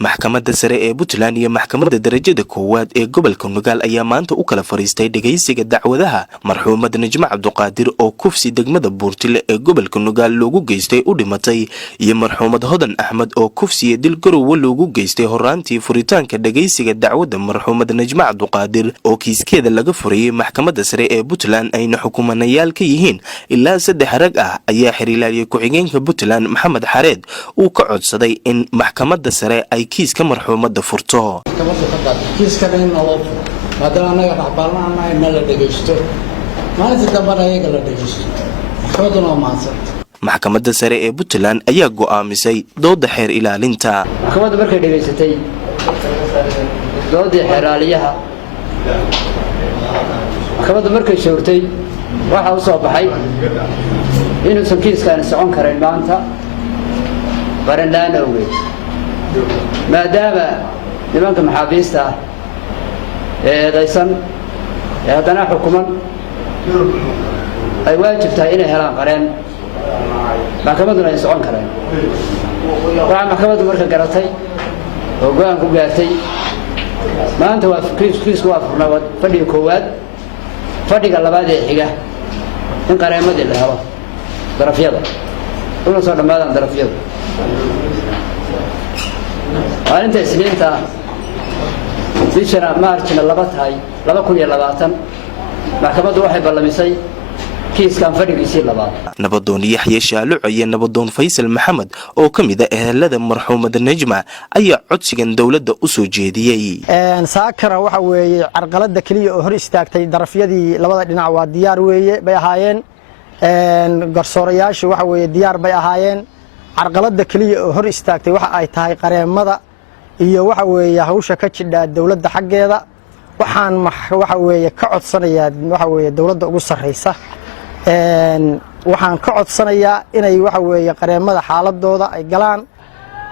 maxkamadda sare ee Puntland iyo maxkamadda darajada koowaad ee gobolka Nugaal ayaa maanta u kala fariistay dhageysiga dacwadaha marxuumad Najma Cabduqaadir oo kufsi degmada Buurtile ee gobolka Nugaal loogu geystay u dhimatay iyo marxuumad Hodan Axmed oo kufsi dil garow loogu geystay horaantii furitaanka dhageysiga dacwada marxuumad Najma Cabduqaadir oo kiiskeeda laga furiyay maxkamadda sare ee Puntland ayna xukuumanayaal ka yihiin ilaa 3 rag ah ayaa xiriiriyay ku-xigeenka Puntland Maxamed Xareed uu ka codsaday in maxkamadda sare ay kiiska marxuumadda furto kiiska in loo maadaama anaga dhaqaalaha ay meel la dhageysto maalinta dambana ayaga la dhageysto maxkamaduna maasan maxkamadda sare ee Puntland ayaa go'aamisay dooda xeer ilaalinta maxkamaddu markay dhageysatay doodii xeer ilaaliyaha maxkamaddu markay shoortay waxa uu soo baxay inuu kiiskan socon karin maanta baranaan awgeed maadaama nimanka maxaabiista eedaysan ee haddana xukuman ay waajib tahay inay helaan qareen maxkamaduna ay socon kareen waxaa maxkamaddu marka garatay oo go'aan ku gaartay maanta waa kiisku waa furnaa fadhiga koowaad fadhiga labaad ee xiga in qareemadii la helo darafyada una soo dhammaadaan darafyadu maalinta isniinta bishana maarjina 2020 maxkamaddu waxay ballamisay kiiskan fadhigiisii labaad nabadoon Yaxye Shaaluc iyo nabadoon Faysal Maxamed oo kamid ah ehelada marxuumad Najma ayaa codsigan dawladda u soo jeediyay saakara waxa weeye carqalada kaliya oo hor istaagtay darafyadii labada dhinac waa diyaar weeye bay ahaayeen garsoorayaashu waxa weeye diyaar bay ahaayeen carqalada kaliya oo hor istaagtay waxa ay tahay qareemada iyo waxa weeye hawsha ka jidha dawladda xaggeeda waxaan waxa weeye ka codsanayaa waxa weeye dawladda ugu sareysa waxaan ka codsanayaa inay waxa weeye qareemada xaaladooda ay galaan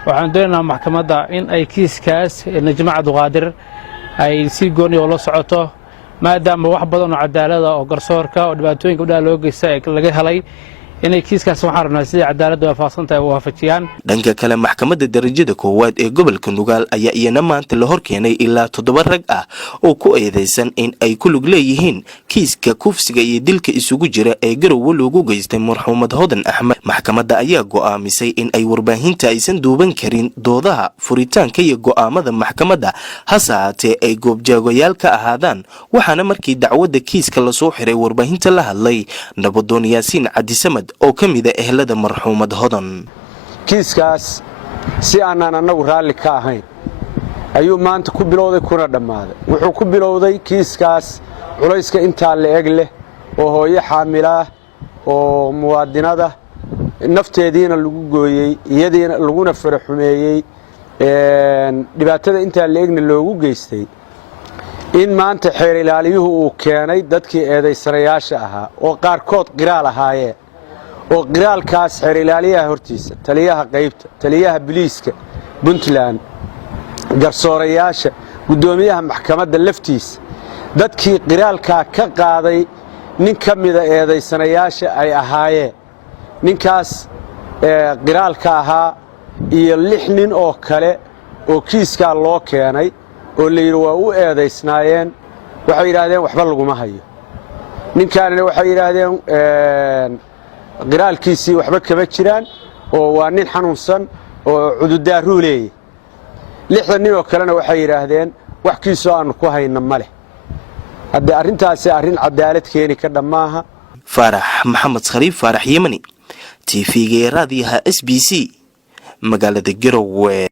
waxaan doonaynaa maxkamadda in ay kiiskaas Najma Cabduqaadir ay si gooni oo la socoto maadaama wax badan oo cadaalad ah oo garsoorka oo dhibaatooyinka u loo geystay laga helay inay kiiskaas waxaan rabnaa sidii cadaaladda waafaqsantahay oo waafajiyaan dhanka kale maxkamadda darajada koowaad ee gobolka Nugaal ayaa iyana maanta la hor keenay ilaa 7 rag ah oo ku eedeysan in ay ku lug leeyihiin kiiska kufsiga iyo dilka isugu jira ee garow loogu geystay marxuumad Hodan Axmed maxkamadda ayaa go'aamisay in ay warbaahinta aysan duuban karin doodaha furitaanka iyo go'aamada maxkamadda hasaatee ay goobjoogayaal ka ahaadaan waxaana markii dacwadda kiiska la soo xiray warbaahinta la hadlay nabadoon Yaasiin Cabdisamad oo kamida ehelada marxuumad Hodan kiiskaas si aanan anagu raalli ka ahayn ayuu maanta ku bilowday kuna dhamaaday wuxuu ku bilowday kiiskaas culayska inta la eg leh oo hooyo xaamila oo muwaadinada nafteediina lagu gooyay iyadiina laguna faraxumeeyay dhibaatada inta la egna loogu geystay in maanta xeer ilaaliyuhu uu keenay dadkii eedaysanayaasha ahaa oo qaar kood qiraal ahaayeen oo qiraalkaas xeer ilaaliyaha hortiisa taliyaha qaybta taliyaha booliiska Puntland garsoorayaasha gudoomiyaha maxkamadda laftiisa dadkii qiraalka ka qaaday nin kamida eedaysanayaasha ay ahaayeen ninkaas qiraalka ahaa iyo 6 nin oo kale oo kiiska loo keenay oo la yiri waa u eedaysnaayeen waxay yiraahdeen waxba laguma hayo ninkaanina waxay yiraahdeen qiraalkiisii waxba kaba jiraan oo waa nin xanuunsan oo cududaaru leeyahay 6 nin oo kalena waxay yiraahdeen wax kiisoo aan ku hayna male hadda arintaasi arin cadaalad keeni ka dhamaaha Farax Maxamed Khariif Farax Yemani TV-ga raadiyaha SBC magaalada Garowe.